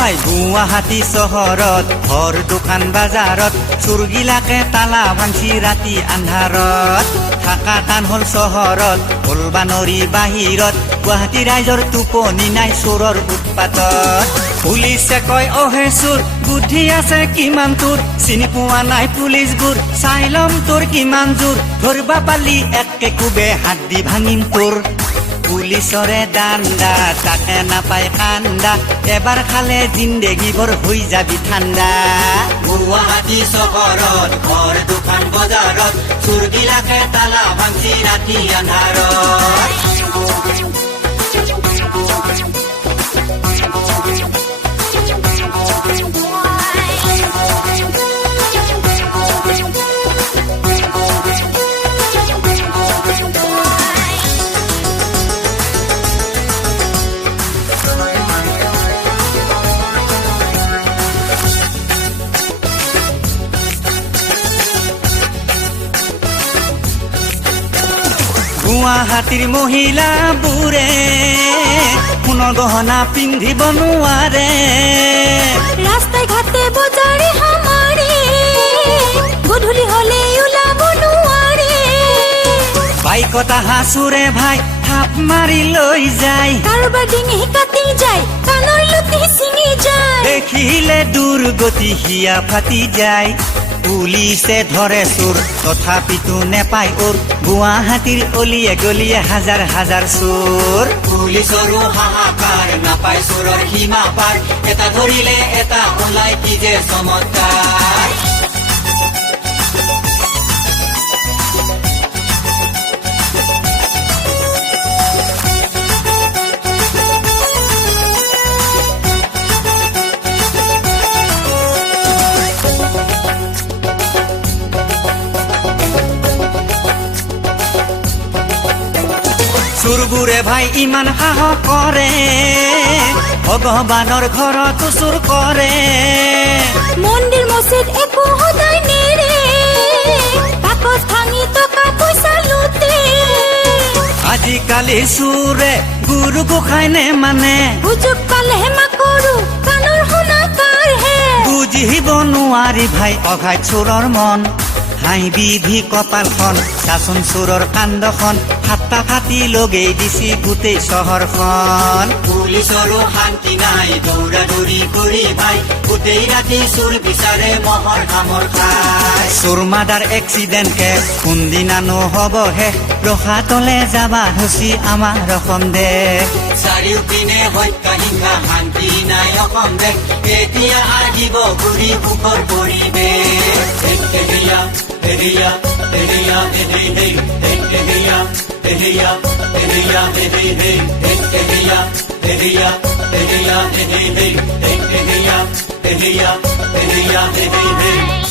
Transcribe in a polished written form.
ভাই গুৱাহাটী চহৰত ঘৰ দোকান বাজাৰত চুৰগিলাকে তালা ভাঙছি ৰাতি আন্ধাৰত থাকা টান হল চহৰত হলবা নৰি বাহিৰত গুৱাহাটী ৰাইজৰ টোপনি নাই চোৰৰ উৎপাতত পুলিচে কয় অহে চোৰ বুদ্ধি আছে কিমান তোৰ চিনি পোৱা নাই পুলিচবোৰ চাই লম তোৰ কিমান জোৰ ধৰবা পালি একে কোবে হাত দি ভাঙিম তোৰ পুলিচৰে দাণ্ডা তাকে নাপায় কান্দা এবাৰ খালে জিন্দেগীভৰ হৈ যাবি ঠাণ্ডা গুৱাহাটী চহৰত ঘৰ দোকান বজাৰত চোৰগিলাকে তালা ভাঙছি ৰাতি আন্ধাৰত গুৱাহাটীৰ মহিলাবোৰে সোণৰ গহনা পিন্ধিব নোৱাৰে ৰাস্তাই ঘাটে বজাৰে হামাৰে গধূলি হলে ওলাব নোৱাৰে বাইকত আহা চোৰে ভাই থাপ মাৰি লৈ যায় কাৰোবাৰ ডিঙি কাটি যায় কাণৰ লুটি ছিঙি যায় দেখিলে দুৰ্গতি হিয়া ফাটি যায় পুলিচে ধৰে চোৰ তথাপিতো নেপায় ওৰ গুৱাহাটীৰ অলিয়ে গলিয়ে হাজাৰ হাজাৰ চোৰ পুলিচৰো হাহাকাৰ নাপায় চোৰৰ সীমা পাৰ এটা ধৰিলে এটা ওলাই কি যে চমৎকাৰ চোৰবোৰে ভাই ইমান সাহস কৰে ভগৱানৰ ঘৰতো চোৰ কৰে মন্দিৰ মছজিদ একো সদায় নেৰে বাকচ ভাঙি টকা পইচা লুটে আজিকালি চোৰে গুৰু গোসাঁই মানে সুযোগ পালেহে মাকৰো কাণৰ শুনা কাৰহে বুজিব নোৱাৰি ভাই অঘাইত চোৰৰ মন হাই বিধি কপালখন চাচোন চোৰৰ কাণ্ডখন ফাটা ফাটি লগেই দিছি গোটেই চহৰখন পুলিচৰো শান্তি নাই দৌৰা দৌৰি কৰি ভাই গোটেই ৰাতি চোৰ বিচাৰে মহৰ কামৰ খাই চোৰ মাৰ্ডাৰ এক্সিডেণ্ট কেছ কোনদিনানো হ'বহে ৰখাতলে যাবা ধচি আমাৰ অসম দেশ চাৰিওপিনে হত্যা হিংসা শান্তি নাই অসম দেশ এতিয়া আহিব ঘূৰি সুখৰ পৰিৱেশ Hey